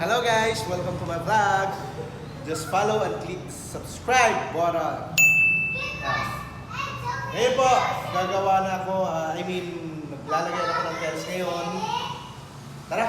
Hello guys! Welcome to my vlog. Just follow and click subscribe button. Ngayon po, gagawa na ako, maglalagay na ako ng tiles ngayon. Tara!